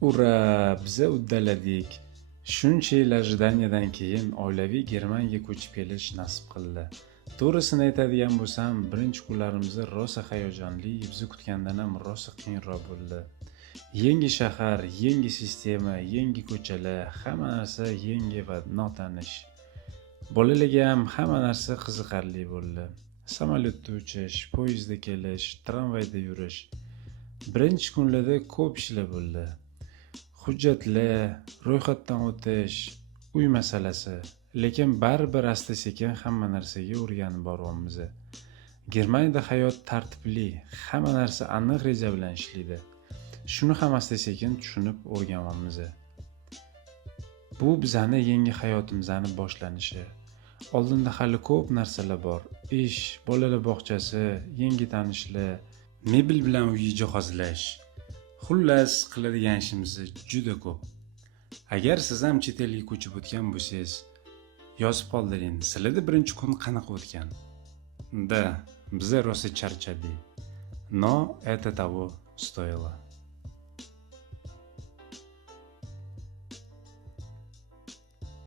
Ura, biza uddaladik. Shuncha yillar Jidaniyadan keyin oilaviy Germaniyaga ko'chib kelish nasib qildi. To'g'risini aytadigan bo'lsam, birinchi kunlarimiz rosa hayajonli, bizni kutgandan ham rosa qiyinroq bo'ldi. Yangi shahar, yangi sistema, yangi ko'chalar, hamma narsa yangi va notanish. Bolalarga ham hamma narsa qiziqarli bo'ldi. Samolyotda uchish, poyezdda kelish, tramvayda yurish. Birinchi kunlarda ko'p ishlar bo'ldi. Hujjatlar, ro'yxatdan o'tish, uy masalasi, lekin baribir asta-sekin hamma narsaga o'rganib boryapmiz. Germaniyada hayot tartibli, hamma narsa aniq reja bilan ishlaydi. Shuni ham asta-sekin tushunib o'rganyapmiz. Bu bizani yangi hayotimizning boshlanishi. Oldinda hali ko'p narsalar bor. Ish, bolalar bog'chasi, yangi tanishlar, mebel bilan uy jihozlash. Xullas, qiladigan ishimiz juda ko'p. Agar siz ham chet elga ko'chib o'tgan bo'lsangiz, yozib qoldiring, sizlarda birinchi kun qanaqa o'tgan? Да, biz rosa charchadik. Но это того стоило.